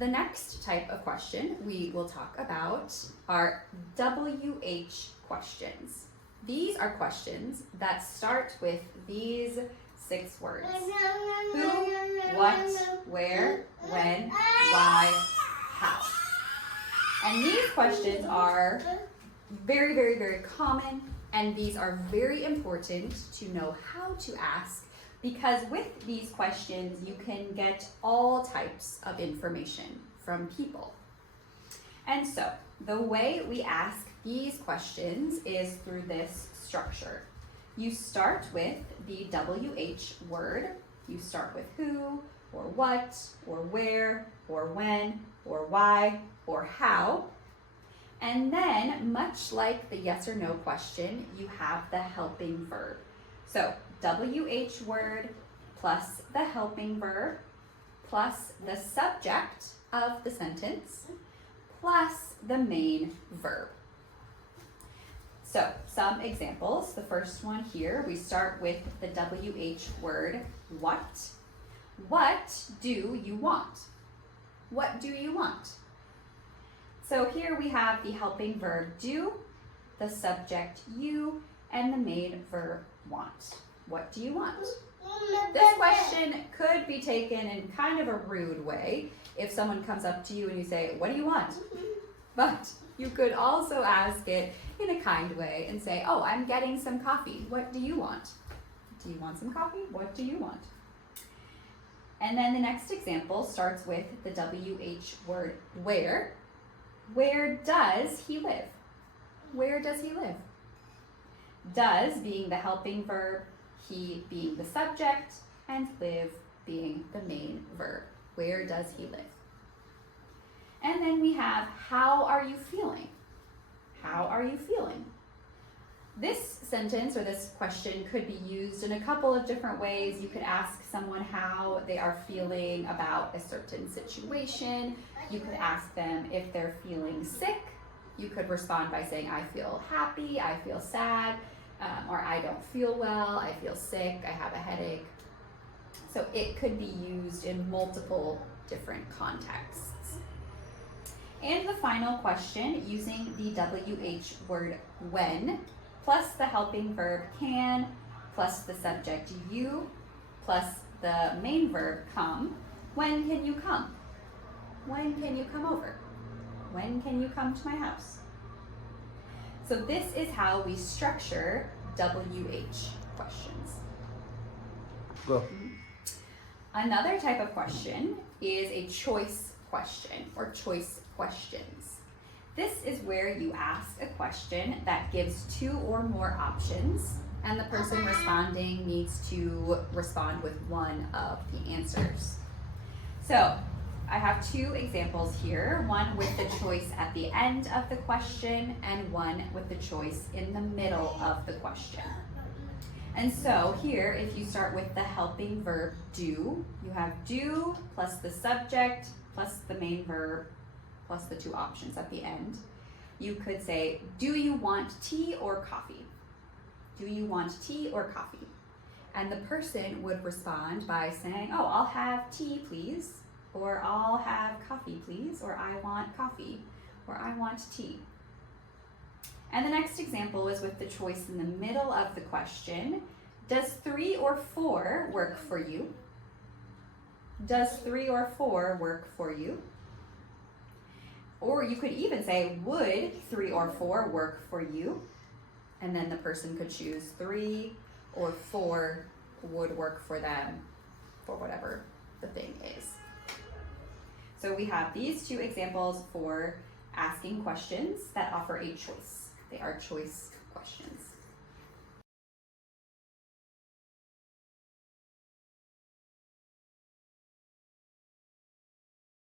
the next type of question we will talk about are WH questions. These are questions that start with these 6 words. Who, what, where, when, why, how. And these questions are very, very, very common, and these are very important to know how to ask, because with these questions you can get all types of information from people. And so the way we ask these questions is through this structure. You start with the WH word. You start with who, or what, or where, or when, or why, or how. And then, much like the yes or no question, you have the helping verb. So WH word plus the helping verb plus the subject of the sentence plus the main verb. So some examples. The first one here, we start with the WH word, what. What do you want? What do you want? So here we have the helping verb do, the subject you, and the main verb want. What do you want? This question could be taken in kind of a rude way if someone comes up to you and you say, what do you want? But you could also ask it in a kind way and say, oh, I'm getting some coffee. What do you want? Do you want some coffee? What do you want? And then the next example starts with the WH word where. Where does he live? Where does he live? Does being the helping verb, he being the subject, and live being the main verb. Where does he live? And then we have, how are you feeling? How are you feeling? This sentence or this question could be used in a couple of different ways. You could ask someone how they are feeling about a certain situation. You could ask them if they're feeling sick. You could respond by saying, I feel happy, I feel sad, or I don't feel well, I feel sick, I have a headache. So it could be used in multiple different contexts. And the final question, using the WH word when, plus the helping verb can, plus the subject you, plus the main verb come. When can you come? When can you come over? When can you come to my house? So this is how we structure WH questions. Go. Another type of question is a choice question or choice questions. This is where you ask a question that gives 2 or more options, and the person responding needs to respond with one of the answers. So I have 2 examples here, one with the choice at the end of the question and one with the choice in the middle of the question. And so here, if you start with the helping verb do, you have do plus the subject plus the main verb plus the 2 options at the end. You could say, do you want tea or coffee? Do you want tea or coffee? And the person would respond by saying, oh, I'll have tea, please, or I'll have coffee, please, or I want coffee, or I want tea. And the next example is with the choice in the middle of the question. Does 3 or 4 work for you? Does 3 or 4 work for you? Or you could even say, would 3 or 4 work for you? And then the person could choose 3 or 4 would work for them for whatever the thing is. So we have these 2 examples for asking questions that offer a choice. They are choice questions.